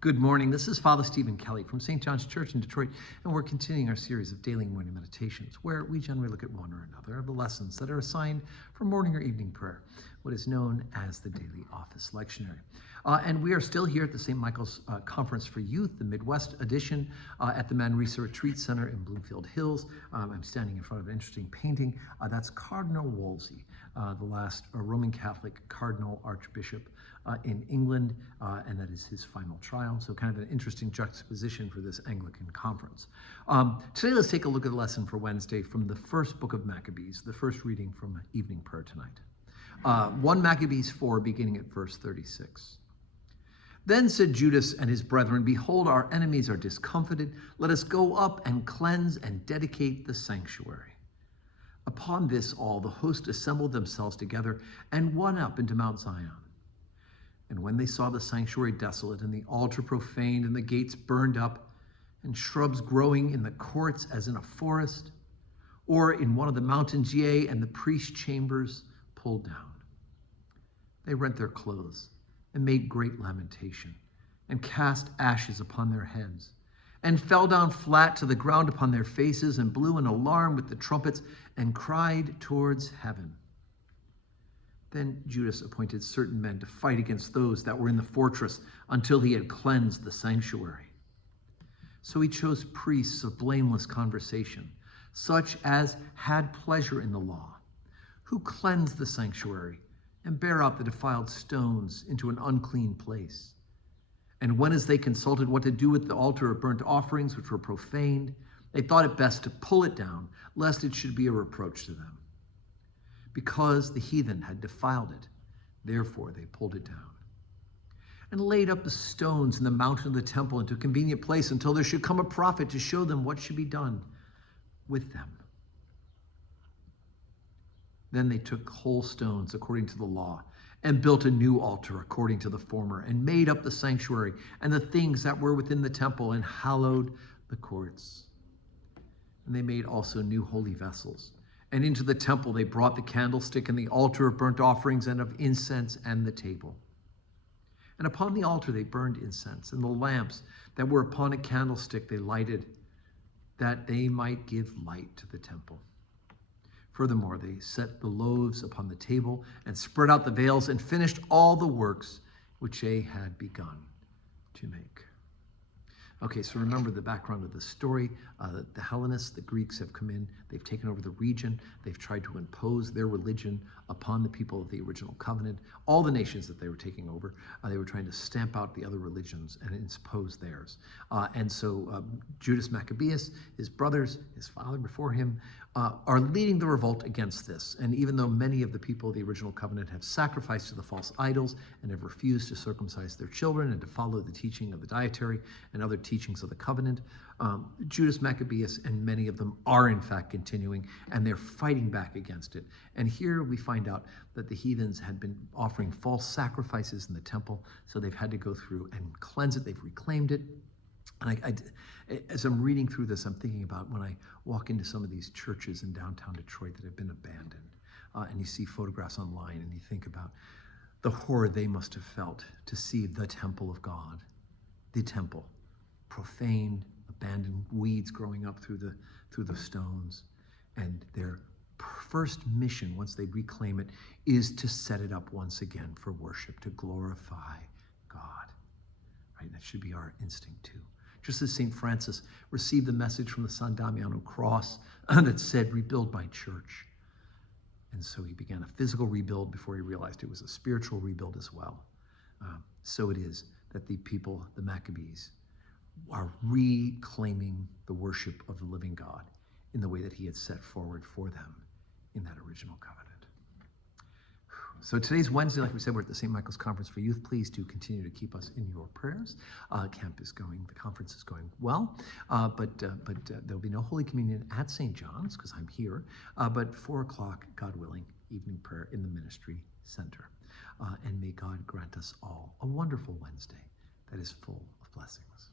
Good morning. This is Father Stephen Kelly from St. John's Church in Detroit, and we're continuing our series of daily morning meditations, where we generally look at one or another of the lessons that are assigned for morning or evening prayer, what is known as the Daily Office Lectionary. And we are still here at the St. Michael's Conference for Youth, the Midwest edition, at the Manresa Retreat Center in Bloomfield Hills. I'm standing in front of an interesting painting. That's Cardinal Wolsey, the last Roman Catholic Cardinal Archbishop in England, and that is his final trial. So kind of an interesting juxtaposition for this Anglican conference. Today, let's take a look at the lesson for Wednesday from the first book of Maccabees, the first reading from evening prayer tonight. 1 Maccabees 4, beginning at verse 36. Then said Judas and his brethren, Behold, our enemies are discomfited. Let us go up and cleanse and dedicate the sanctuary. Upon this all the host assembled themselves together and went up into Mount Zion. And when they saw the sanctuary desolate, and the altar profaned, and the gates burned up, and shrubs growing in the courts as in a forest, or in one of the mountains, yea, and the priest's chambers pulled down, they rent their clothes, and made great lamentation, and cast ashes upon their heads, and fell down flat to the ground upon their faces, and blew an alarm with the trumpets, and cried towards heaven. Then Judas appointed certain men to fight against those that were in the fortress until he had cleansed the sanctuary. So he chose priests of blameless conversation, such as had pleasure in the law, who cleansed the sanctuary and bare out the defiled stones into an unclean place. And when as they consulted what to do with the altar of burnt offerings which were profaned, they thought it best to pull it down, lest it should be a reproach to them. Because the heathen had defiled it, therefore they pulled it down, and laid up the stones in the mountain of the temple into a convenient place until there should come a prophet to show them what should be done with them. Then they took whole stones according to the law, and built a new altar according to the former, and made up the sanctuary and the things that were within the temple, and hallowed the courts. And they made also new holy vessels. And into the temple they brought the candlestick and the altar of burnt offerings and of incense and the table. And upon the altar they burned incense, and the lamps that were upon a candlestick they lighted, that they might give light to the temple. Furthermore, they set the loaves upon the table and spread out the veils and finished all the works which they had begun to make. Okay, so remember the background of the story. The Hellenists, the Greeks, have come in. They've taken over the region. They've tried to impose their religion upon the people of the original covenant. All the nations that they were taking over, they were trying to stamp out the other religions and impose theirs. And so Judas Maccabeus, his brothers, his father before him, are leading the revolt against this. And even though many of the people of the original covenant have sacrificed to the false idols and have refused to circumcise their children and to follow the teaching of the dietary and other teachings of the covenant, Judas Maccabeus and many of them are in fact continuing, and they're fighting back against it. And here we find out that the heathens had been offering false sacrifices in the temple, so they've had to go through and cleanse it. They've reclaimed it. And as I'm reading through this, I'm thinking about when I walk into some of these churches in downtown Detroit that have been abandoned, and you see photographs online, and you think about the horror they must have felt to see the temple of God, the temple, profaned, abandoned, weeds growing up through the stones. And their first mission, once they reclaim it, is to set it up once again for worship, to glorify God. Right? That should be our instinct too. Just as St. Francis received the message from the San Damiano cross that said, rebuild my church. And so he began a physical rebuild before he realized it was a spiritual rebuild as well. So it is that the people, the Maccabees, are reclaiming the worship of the living God in the way that he had set forward for them in that original covenant. So today's Wednesday, like we said, we're at the St. Michael's Conference for Youth. Please do continue to keep us in your prayers. The conference is going well, but there'll be no Holy Communion at St. John's because I'm here, but 4 o'clock, God willing, evening prayer in the Ministry Center. And may God grant us all a wonderful Wednesday that is full of blessings.